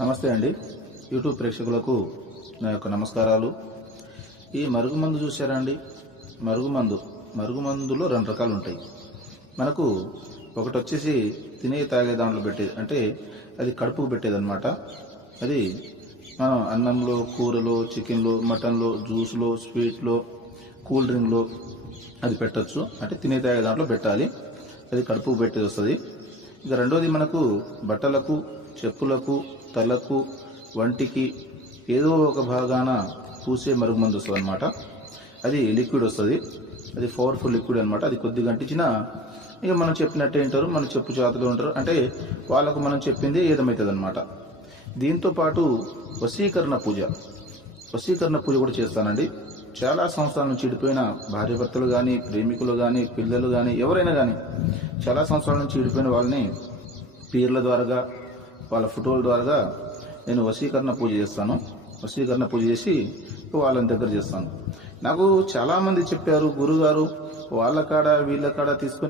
నమస్తే అండి. యూట్యూబ్ ప్రేక్షకులకు నా యొక్క నమస్కారాలు. ఈ మరుగుమందు చూసారా అండి? మరుగుమందులో రెండు రకాలు ఉంటాయి. మనకు ఒకటి వచ్చేసి తినే తాగే దాంట్లో పెట్టేది, అంటే అది కడుపుకు పెట్టేదన్నమాట. అది మనం అన్నంలో, కూరలో, చికెన్లో, మటన్లో, జ్యూస్లో, స్వీట్లో, కూల్ డ్రింక్లో అది పెట్టచ్చు. అంటే తినే తాగే దాంట్లో పెట్టాలి. అది కడుపుకు పెట్టేది వస్తుంది. ఇక రెండోది మనకు బట్టలకు, చెప్పులకు, తలకు, వంటికి ఏదో ఒక భాగాన పూసే మరుగుమందు వస్తుంది అనమాట. అది లిక్విడ్ వస్తుంది. అది పవర్ఫుల్ లిక్విడ్ అనమాట. అది కొద్దిగా అంటించినా ఇక మనం చెప్పినట్టే వింటారు, మన చెప్పు చేతులు ఉంటారు. అంటే వాళ్ళకు మనం చెప్పింది ఏదమవుతుంది అనమాట. దీంతో పాటు వశీకరణ పూజ కూడా చేస్తానండి. చాలా సంవత్సరాల నుంచి చెడిపోయిన భార్యాభర్తలు కానీ, ప్రేమికులు కానీ, పిల్లలు కానీ, ఎవరైనా కానీ చాలా సంవత్సరాల నుంచి చెడిపోయిన వాళ్ళని పీర్ల ద్వారా, వాళ్ళ ఫోటోల ద్వారా నేను వశీకరణ పూజ చేస్తాను. వశీకరణ పూజ చేసి వాళ్ళని దగ్గర చేస్తాను. నాకు చాలామంది చెప్పారు, గురుగారు వాళ్ళ కాడ వీళ్ళ కాడ తీసుకొని